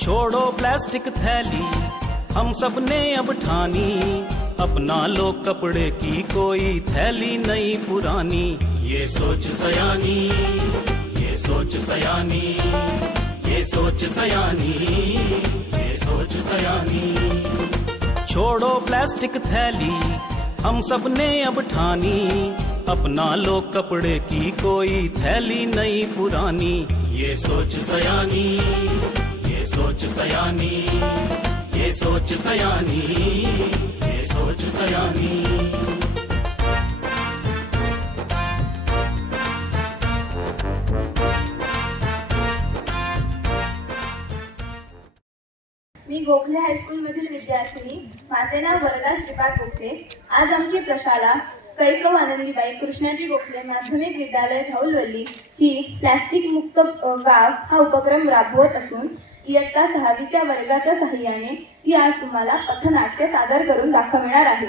छोड़ो प्लास्टिक थैली, हम सबने अब ठानी। अपना लो कपड़े की कोई थैली नहीं पुरानी। ये सोच सयानी, ये सोच सयानी, ये सोच सयानी, ये सोच सयानी। छोड़ो प्लास्टिक थैली, हम सबने अब ठानी। अपना लो कपड़े की कोई थैली नहीं पुरानी। ये सोच सयानी सोच सयानी ये सोच सयानी ये सोच सयानी। मी गोखले हायस्कूलमधील विद्यार्थिनी. माझे नाव वरदा श्रीपाद गोखले. आज आमची प्रशाला कैकव आनंदीबाई कृष्णाजी गोखले माध्यमिक विद्यालय धौलवल्ली ही प्लॅस्टिक मुक्त गाव हा उपक्रम राबवत असून इयत्ता सहावीच्या वर्गाच्या सहाय्याने ती आज तुम्हाला पथनाट्य सादर करून दाखवणार आहे.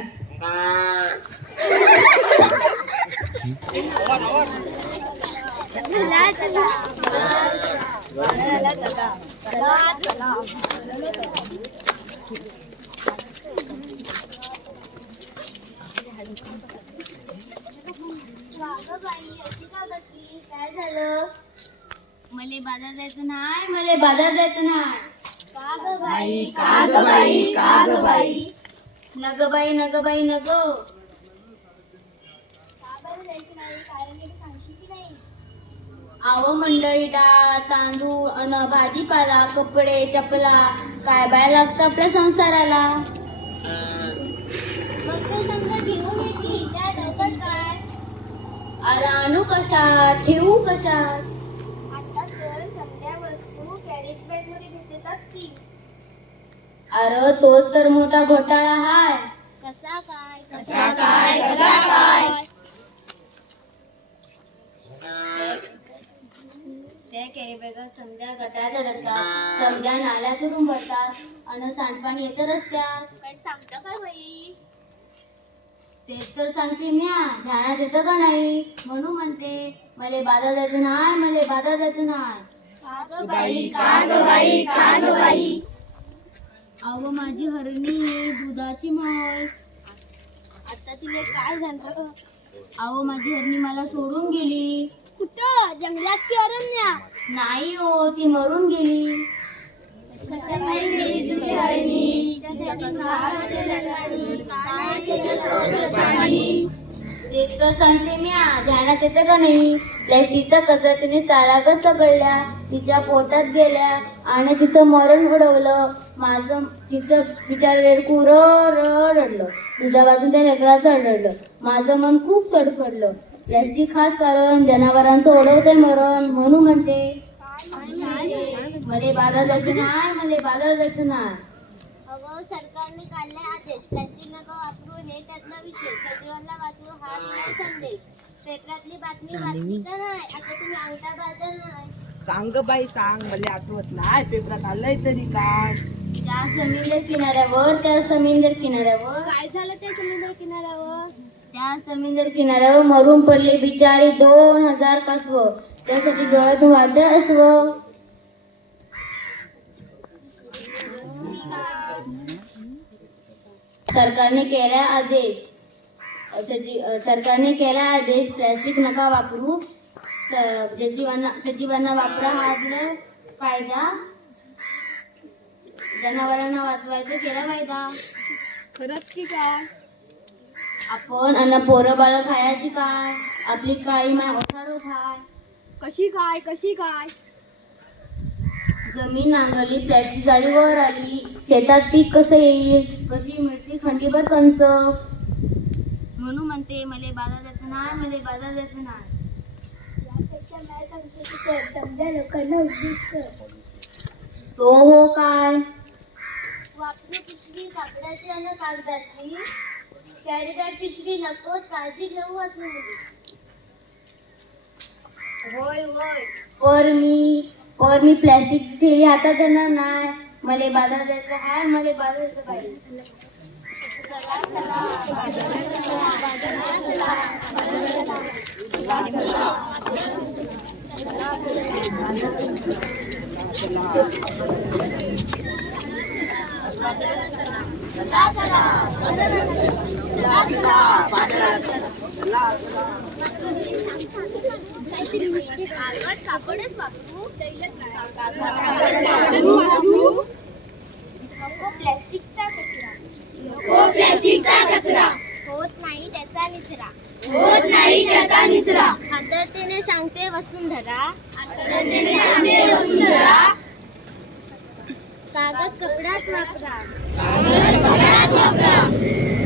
अगं बाई अशी का बसली काय झालं मले बाजार जायचं नाही मले बाजार जायचं नाही का ग बाई का ग बाई का ग बाई. नग बाई नग बाई नग. आव मंडळी डाळ तांदूळ अन भाजीपाला कपडे चपला काय बाय लागतं आपल्या संसाराला? मग ते समजा घेऊन येते काय दरकट काय? अरे आणू कशा ठेवू कशा आता तर सगळ्या वस्तू कॅरेट बॅगमध्ये भेटतात की अरे तोच तर मोठा घोटाळा हाय. कसा काय? कसा काय? कसा काय? त्या कॅरी बॅग समजा गटात अडकतात समजा नाल्यातून भरतात आणि सांडपाण येतं रस्त्यात. काय सांगता काय बाई? तेच तर सांगते मी ध्यानात येतं का नाही? म्हणून म्हणते मले बाजार जायचं नाही मले बाजार जायचं नाही. बाई? का बाई? का बाई? अव माझी हरणी दुधाची म्हस. आता तिला काय झालं अहो माझी हरणी मला सोडून गेली. कुठं? जंगलात की अरण्यात? नाही हो ती मरून गेली. कशामुळे गेली तुझी हरणी? त्यासाठी काय ते सांगते मी ध्यानात येतं का नाही? प्लॅस्टिकचा कचरा तिने चारागत चगळल्या तिच्या पोटात गेल्या आणि तिचं मरण उडवलं माझं तिचं तिच्या रेडकू र रडलं. तुझ्या बाजून त्या लेकराचं रडलं माझं मन खूप तडफडलं. प्लॅस्टिक खास कारण जनावरांचं ओढवतंय मरण म्हणून म्हणते. मले बाजार जायचं नाही मले बाजार जायचं नाही अगं सरकारने काढले आदेश. प्लास्टिक नका वापरू हे त्यातला विषय. सजीवांना वाचवू हा दिलाय संदेश. पेपरातली बातमी वाचली का नाही? आता तुम्ही अंगठा बाज़ार नाही. सांग ग बाई सांग. मला आठवत नाही पेपरात आलंय तरी काय? त्या समुद्र किनाऱ्यावर त्या समुद्र किनाऱ्यावर. काय झालं त्या समुद्र किनाऱ्यावर? त्या समुद्र किनाऱ्यावर मरून पडले बिचारी दोन हज़ार कासव. त्यासाठी डोळ्यातून वाटत असव. सरकारने केला आदेश. सरकारने केला आदेश प्लॅस्टिक नका वापरू. सजीवांना सजीवांना वापरा हा दिला कायदा. जनावरांना वाचवायचा केला कायदा. खरंच की काय? आपण अन्न पोरं बाळ खायची काय? आपली काळी माय ओठाडो खाय कशी काय कशी काय? जमीन नांगरली प्लॅस्टिक जाळी वर आली. शेतात पीक कसं येईल? कशी मिळती? खंडीभर कंच म्हणून म्हणते मले बाजार जायचं नाही मले बाजार जायचं नाही यापेक्षा काय सांगते की कर समजा लोकांना उद्देश कर तो हो काय? वापरू पिशवी कापडाची आणि कागदाची. कॅरी बॅग पिशवी नकोच काळजी घेऊ असं होय होय. पर मी पर मी प्लॅस्टिक थैली हातात देणार नाही. मले बाजार जायचं आहे मले बाजार जायचं पाहिजे प्लॅस्टिकचा कचरा प्लॅस्टिकचा कचरा होत नाही त्याचा निचरा होत नाही त्याचा निचरा आदरतेने सांगते वसुंधरा आदरतेने सांगते वसुंधरा कागद कपडाच वापरा. कागद कपडाच वापरा.